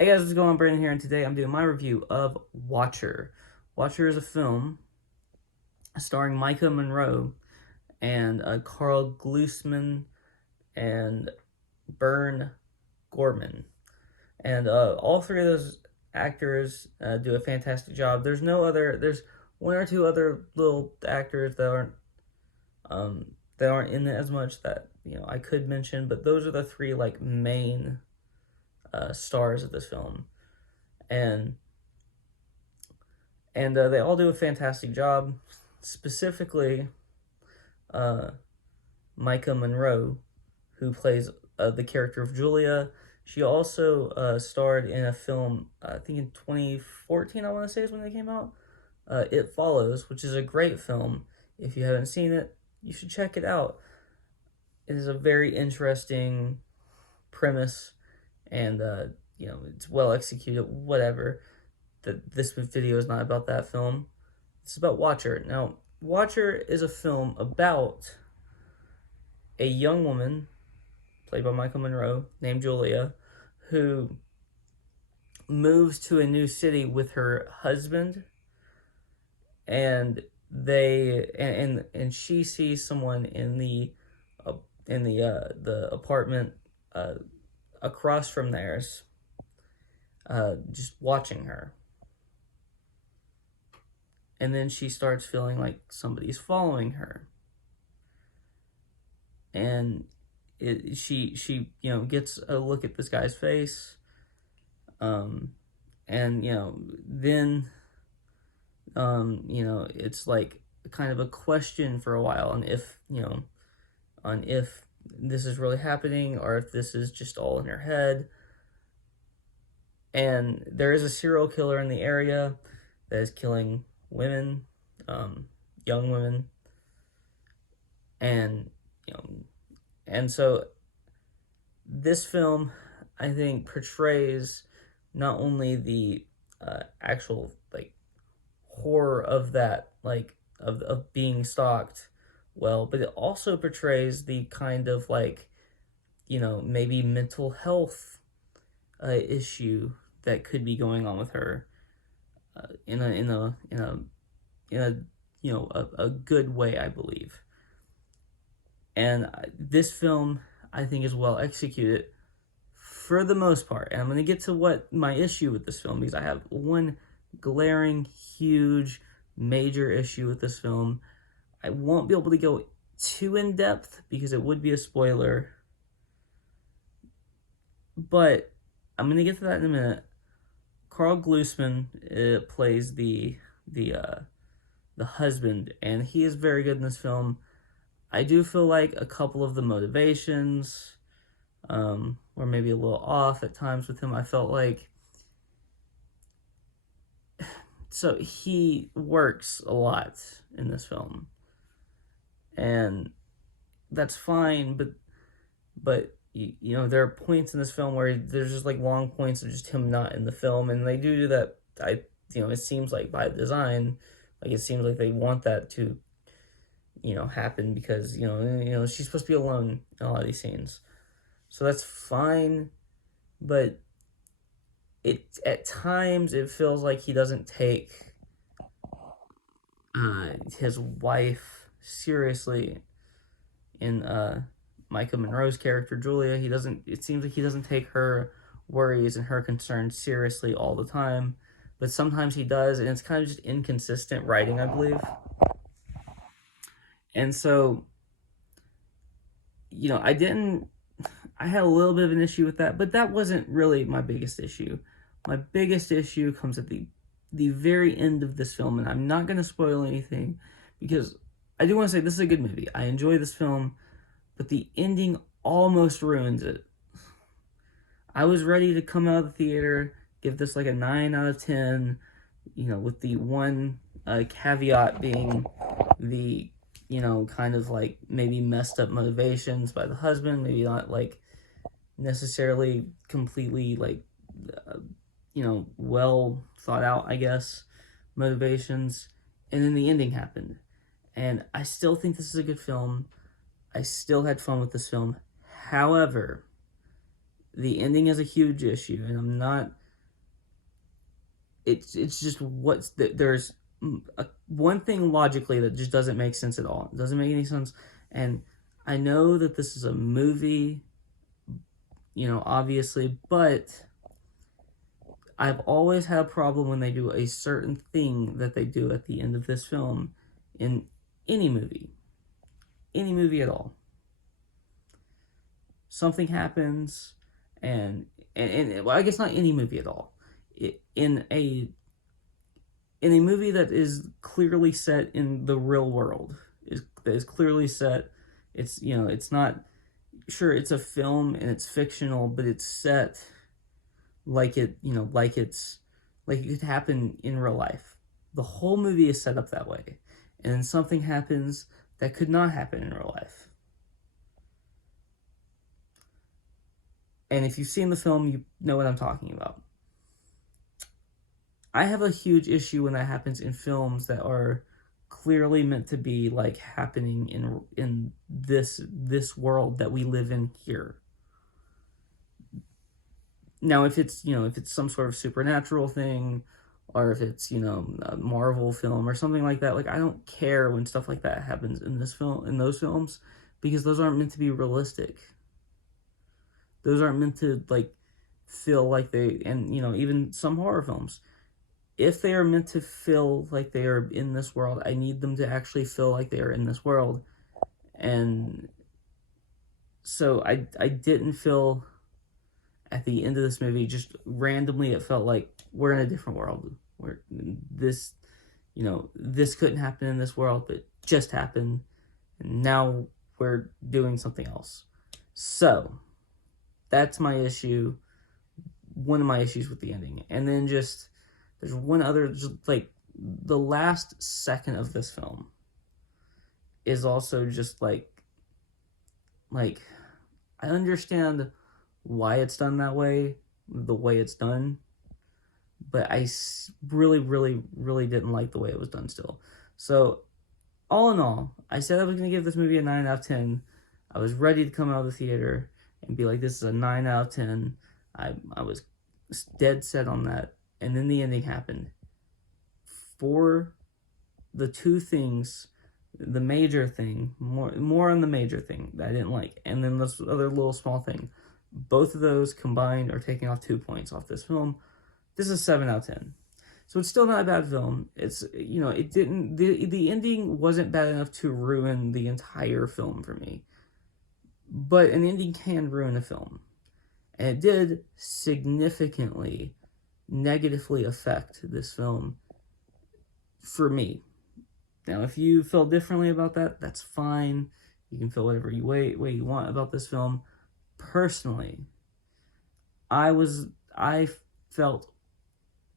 Hey guys, what's going on? Brandon here, and today I'm doing my review of Watcher. Watcher is a film starring Micah Monroe and Carl Glusman and Bern Gorman. And all three of those actors do a fantastic job. There's one or two other little actors um, that aren't in it as much that, I could mention, but those are the three like main stars of this film. And they all do a fantastic job. Specifically, uh, Micah Monroe, who plays the character of Julia. She also starred in a film, I think in 2014, I want to say is when they came out. It Follows, which is a great film. If you haven't seen it, you should check it out. It is a very interesting premise, and it's well executed. Whatever. That this video is not about that film. It's about Watcher. Now, Watcher is a film about a young woman, played by Michael Monroe, named Julia, who moves to a new city with her husband, and she sees someone uh, in the apartment uh, across from theirs, just watching her, and then she starts feeling like somebody's following her, and she gets a look at this guy's face, um and then it's like kind of a question for a while on if this is really happening or if this is just all in her head. And there is a serial killer in the area that is killing women, young women, and you know and so this film, I think, portrays not only the actual like horror of that, like of being stalked, well, but it also portrays the kind of like maybe mental health issue that could be going on with her, in a a good way, I believe. And this film, I think, is well executed for the most part. And I'm going to get to what my issue with this film, because I have one glaring, huge, major issue with this film. I won't be able to go too in depth because it would be a spoiler, but I'm going to get to that in a minute. Carl Glusman plays the husband, and he is very good in this film. I do feel like a couple of the motivations were maybe a little off at times with him. I felt like, so he works a lot in this film, and that's fine, but there are points in this film where there's just like long points of just him not in the film, and they do that. It seems like by design, like it seems like they want that to happen because she's supposed to be alone in a lot of these scenes, so that's fine. But at times it feels like he doesn't take his wife seriously in Micah Monroe's character Julia. He doesn't. It seems like he doesn't take her worries and her concerns seriously all the time, but sometimes he does, and it's kind of just inconsistent writing, I believe. And so, I didn't. I had a little bit of an issue with that, but that wasn't really my biggest issue. My biggest issue comes at the very end of this film, and I'm not going to spoil anything because I do want to say this is a good movie. I enjoy this film, but the ending almost ruins it. I was ready to come out of the theater, give this like a 9 out of 10, with the one caveat being the, kind of like maybe messed up motivations by the husband, maybe not like necessarily completely like, uh, well thought out, I guess, motivations. And then the ending happened. And I still think this is a good film. I still had fun with this film. However, the ending is a huge issue, and I'm not it's just there's one thing logically that just doesn't make sense at all. It doesn't make any sense. And I know that this is a movie, obviously, but I've always had a problem when they do a certain thing that they do at the end of this film in any movie at all. Something happens, and well, I guess not any movie at all. In a movie that is clearly set in the real world, that is clearly set. It's not, sure, it's a film and it's fictional, but it's set like it could happen in real life. The whole movie is set up that way, and then something happens that could not happen in real life. And if you've seen the film, you know what I'm talking about. I have a huge issue when that happens in films that are clearly meant to be like happening in this world that we live in here. Now, if it's some sort of supernatural thing, or if it's a Marvel film or something like that, like, I don't care when stuff like that happens in those films, because those aren't meant to be realistic. Those aren't meant to like feel like they, and even some horror films, if they are meant to feel like they are in this world, I need them to actually feel like they are in this world. And so I didn't feel at the end of this movie, just randomly, it felt like we're in a different world, where this couldn't happen in this world, but just happened, and now we're doing something else. So that's my issue, one of my issues with the ending. And then just, there's one other, just like the last second of this film is also just like I understand why it's done that way, the way it's done, but I really, really, really didn't like the way it was done still. So all in all, I said I was going to give this movie a 9 out of 10. I was ready to come out of the theater and be like, this is a 9 out of 10. I was dead set on that. And then the ending happened. For the two things, the major thing, more on the major thing that I didn't like, and then this other little small thing, both of those combined are taking off 2 points off this film. This is a 7 out of 10. So it's still not a bad film. It's, it didn't, the ending wasn't bad enough to ruin the entire film for me. But an ending can ruin a film. And it did significantly negatively affect this film for me. Now, if you feel differently about that, that's fine. You can feel whatever way you want about this film. Personally, I felt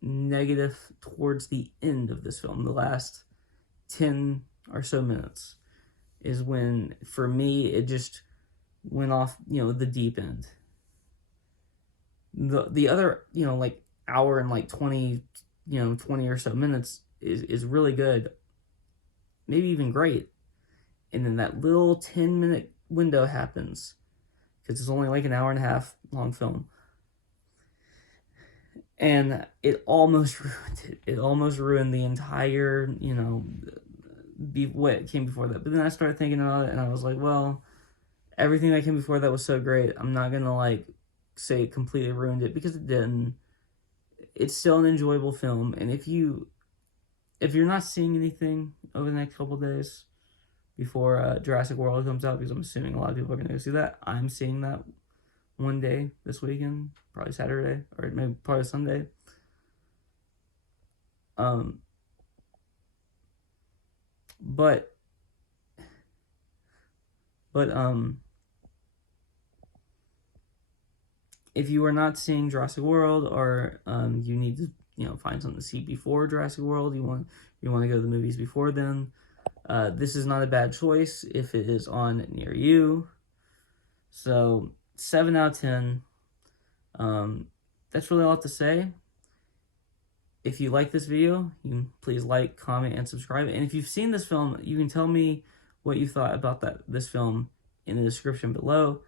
negative towards the end of this film. The last 10 or so minutes is when, for me, it just went off, the deep end. The other, like hour and like 20 or so minutes is really good, maybe even great. And then that little 10-minute window happens, because it's only like an hour and a half long film, and it almost ruined it. It almost ruined the entire, what came before that. But then I started thinking about it, and I was like, well, everything that came before that was so great. I'm not gonna like say it completely ruined it, because it didn't. It's still an enjoyable film, and if you're not seeing anything over the next couple days before Jurassic World comes out, because I'm assuming a lot of people are going to go see that. I'm seeing that one day this weekend, probably Saturday, or maybe probably Sunday. But if you are not seeing Jurassic World, or you need to find something to see before Jurassic World, you want to go to the movies before then, this is not a bad choice if it is on near you. So 7 out of 10. That's really all I have to say. If you like this video, you can please like, comment, and subscribe. And if you've seen this film, you can tell me what you thought about this film in the description below.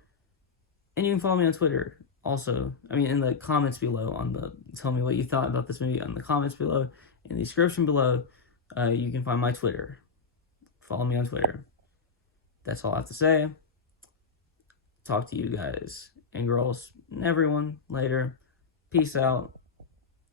And you can follow me on Twitter also, I mean, in the comments below tell me what you thought about this movie on the comments below. In the description below, you can find my Twitter. Follow me on Twitter. That's all I have to say. Talk to you guys and girls and everyone later. Peace out.